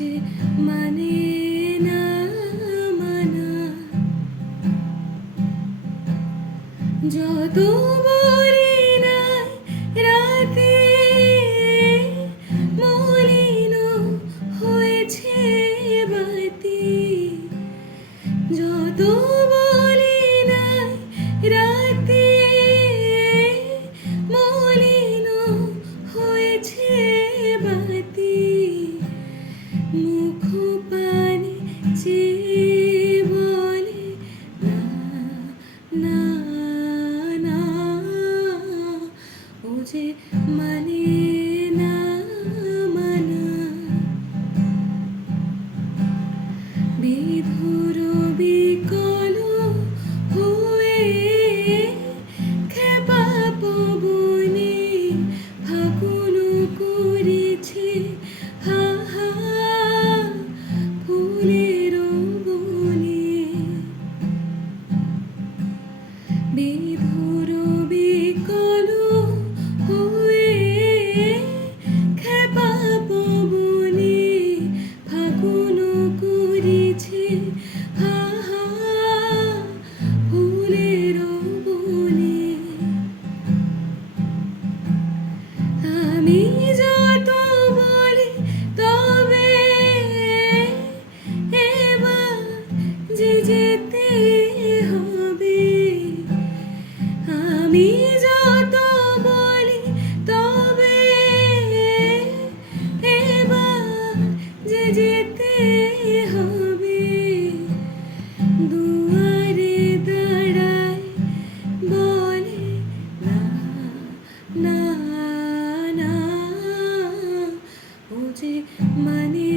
যে মানে না মানা, যত বলি নাই রাতে মলিন হয়েছে বাতি, যত বলি নাই রাতে মলিন হয়েছে বাতি, মুখ পানে চেয়ে বলে না না না, ও যে মানে না মানা। বিধুর বিকল হয়ে খেপা পবনে ফাগুন করেছে হা হা ফুলের বনে, বিধুর বিকল হয়ে খেপা পবনে ফাগুন করেছে হা হা ফুলের বনে। আমি যত বলি তবে এবার যে যেতে হবে, আমি যত বলি তবে এবার যে যেতে হবে, দুয়ারে দাঁড়ায় বলে না না না, ও যে মানে